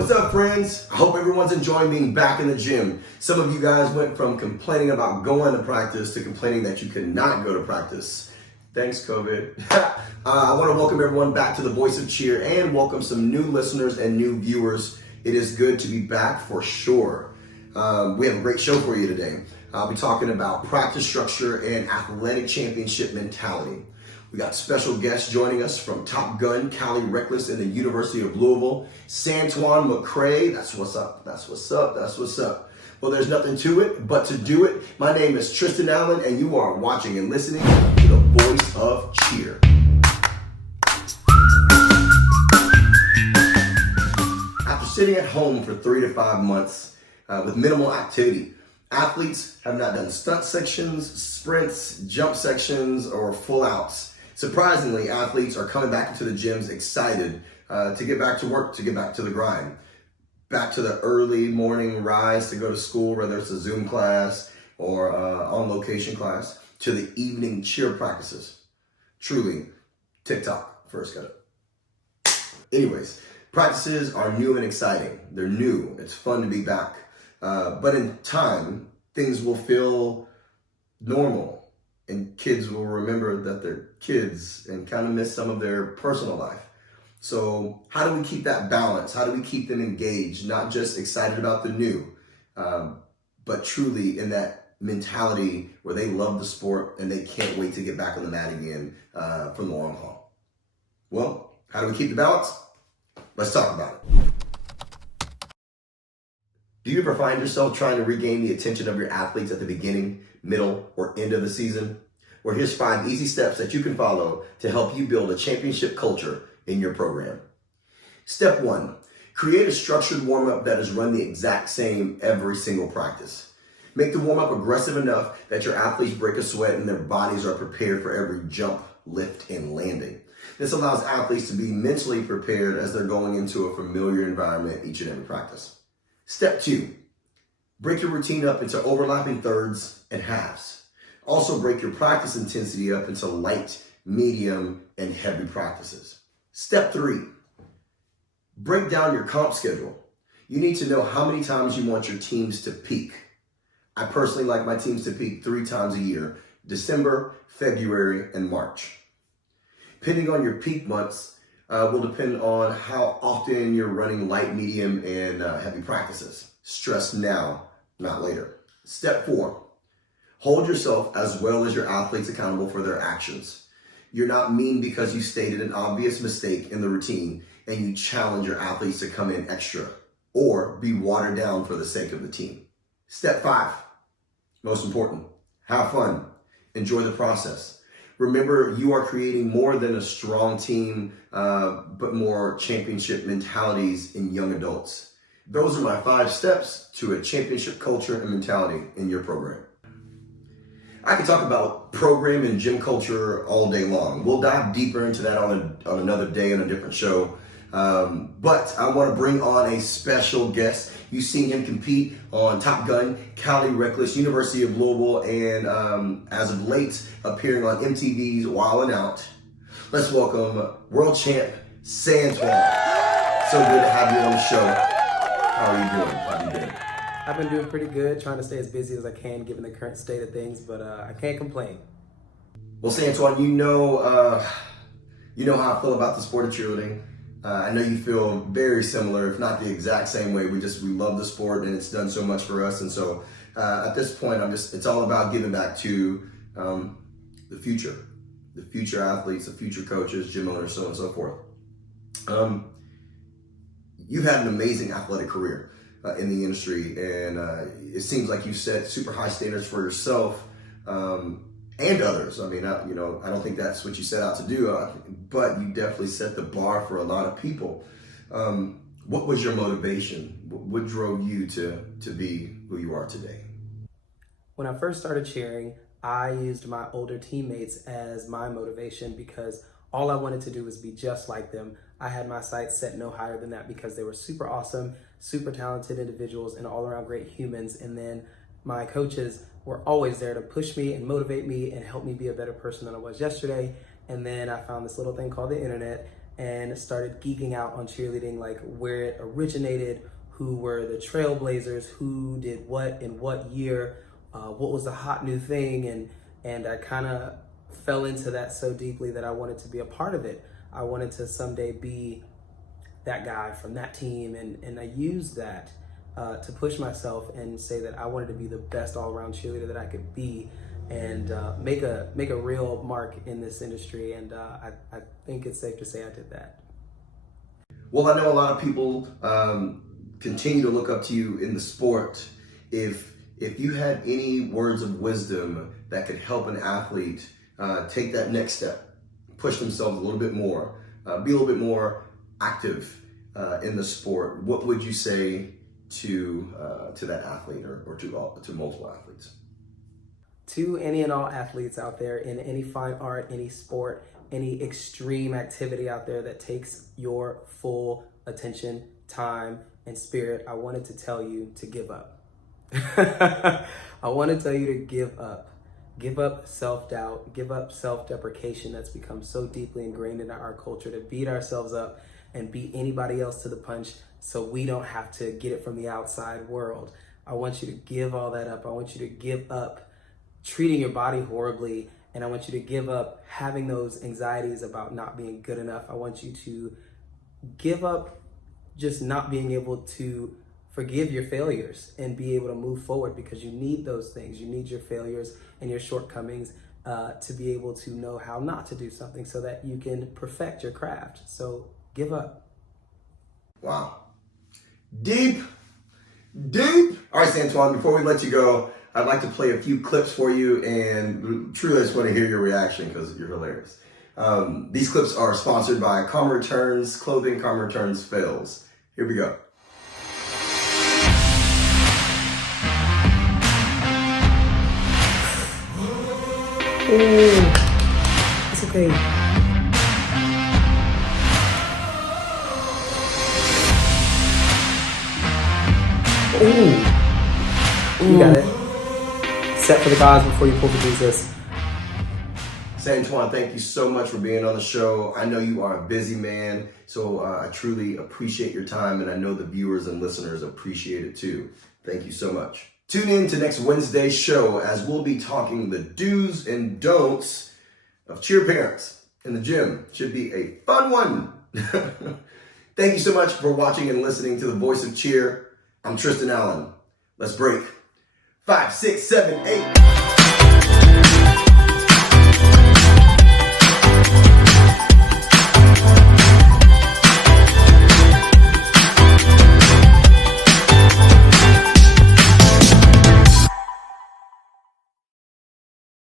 What's up, friends? I hope everyone's enjoying being back in the gym. Some of you guys went from complaining about going to practice to complaining that you could not go to practice. Thanks, COVID. I want to welcome everyone back to the Voice of Cheer and welcome some new listeners and new viewers. It is good to be back for sure. We have a great show for you today. I'll be talking about practice structure and athletic championship mentality. We got special guests joining us from Top Gun, Cali Reckless, and the University of Louisville. Santwon McCray, that's what's up, that's what's up, that's what's up. Well, there's nothing to it but to do it. My name is Triston Allen, and you are watching and listening to the Voice of Cheer. After sitting at home for 3 to 5 months with minimal activity, athletes have not done stunt sections, sprints, jump sections, or full outs. Surprisingly, athletes are coming back into the gyms excited to get back to work, to get back to the grind, back to the early morning rise to go to school, whether it's a Zoom class or on location class, to the evening cheer practices. Truly, TikTok first got it. Anyways, practices are new and exciting. They're new. It's fun to be back. But in time, things will feel normal. And kids will remember that they're kids and kind of miss some of their personal life. So how do we keep that balance? How do we keep them engaged, not just excited about the new, but truly in that mentality where they love the sport and they can't wait to get back on the mat again from the long haul? Well, how do we keep the balance? Let's talk about it. Do you ever find yourself trying to regain the attention of your athletes at the beginning, middle, or end of the season? Well, here's 5 easy steps that you can follow to help you build a championship culture in your program. Step 1, create a structured warm-up that is run the exact same every single practice. Make the warm-up aggressive enough that your athletes break a sweat and their bodies are prepared for every jump, lift, and landing. This allows athletes to be mentally prepared as they're going into a familiar environment each and every practice. Step 2, break your routine up into overlapping thirds and halves. Also break your practice intensity up into light, medium, and heavy practices. Step 3, break down your comp schedule. You need to know how many times you want your teams to peak. I personally like my teams to peak 3 times a year: December, February, and March. Depending on your peak months will depend on how often you're running light, medium, and heavy practices. Stress now, not later. Step 4, hold yourself as well as your athletes accountable for their actions. You're not mean because you stated an obvious mistake in the routine and you challenge your athletes to come in extra or be watered down for the sake of the team. Step 5, most important, have fun. Enjoy the process. Remember, you are creating more than a strong team, but more championship mentalities in young adults. Those are my 5 steps to a championship culture and mentality in your program. I could talk about program and gym culture all day long. We'll dive deeper into that on another day on a different show. But I want to bring on a special guest. You've seen him compete on Top Gun, Cali Reckless, University of Louisville, and as of late, appearing on MTV's Wild 'N Out. Let's welcome world champ Santwon. So good to have you on the show. How are you doing? How you been? I've been doing pretty good, trying to stay as busy as I can given the current state of things, but I can't complain. Well, Santwon, you know how I feel about the sport of cheerleading. I know you feel very similar, if not the exact same way. We love the sport and it's done so much for us. And so at this point, it's all about giving back to the future athletes, the future coaches, gym owners, so on and so forth. You've had an amazing athletic career in the industry, and it seems like you set super high standards for yourself and others. I mean, I don't think that's what you set out to do, but you definitely set the bar for a lot of people. What was your motivation? What drove you to be who you are today? When I first started cheering, I used my older teammates as my motivation because all I wanted to do was be just like them. I had my sights set no higher than that because they were super awesome, super talented individuals and all around great humans. And then my coaches were always there to push me and motivate me and help me be a better person than I was yesterday. And then I found this little thing called the internet and started geeking out on cheerleading, like where it originated, who were the trailblazers, who did what in what year, what was the hot new thing, and I kind of fell into that so deeply that I wanted to be a part of it. I wanted to someday be that guy from that team, and I used that to push myself and say that I wanted to be the best all-around cheerleader that I could be, and make a real mark in this industry. And I think it's safe to say I did that. Well, I know a lot of people continue to look up to you in the sport. If you had any words of wisdom that could help an athlete take that next step, push themselves a little bit more, be a little bit more active in the sport, what would you say to that athlete, or to multiple athletes? To any and all athletes out there in any fine art, any sport, any extreme activity out there that takes your full attention, time, and spirit, I wanted to tell you to give up. I want to tell you to give up. Give up self-doubt, give up self-deprecation that's become so deeply ingrained into our culture, to beat ourselves up and beat anybody else to the punch so we don't have to get it from the outside world. I want you to give all that up. I want you to give up treating your body horribly, and I want you to give up having those anxieties about not being good enough. I want you to give up just not being able to forgive your failures and be able to move forward, because you need those things. You need your failures and your shortcomings to be able to know how not to do something so that you can perfect your craft. So give up. Wow. Deep. All right, Santwon, before we let you go, I'd like to play a few clips for you, and truly I just want to hear your reaction because you're hilarious. These clips are sponsored by Karma Returns Clothing. Karma Returns fails. Here we go. Oh, it's okay. Ooh. You got it. Set for the cause before you pull the Jesus. Santwon, thank you so much for being on the show. I know you are a busy man, so I truly appreciate your time, and I know the viewers and listeners appreciate it too. Thank you so much. Tune in to next Wednesday's show, as we'll be talking the do's and don'ts of cheer parents in the gym. Should be a fun one. Thank you so much for watching and listening to The Voice of Cheer. I'm Triston Allen. Let's break. 5, 6, 7, 8.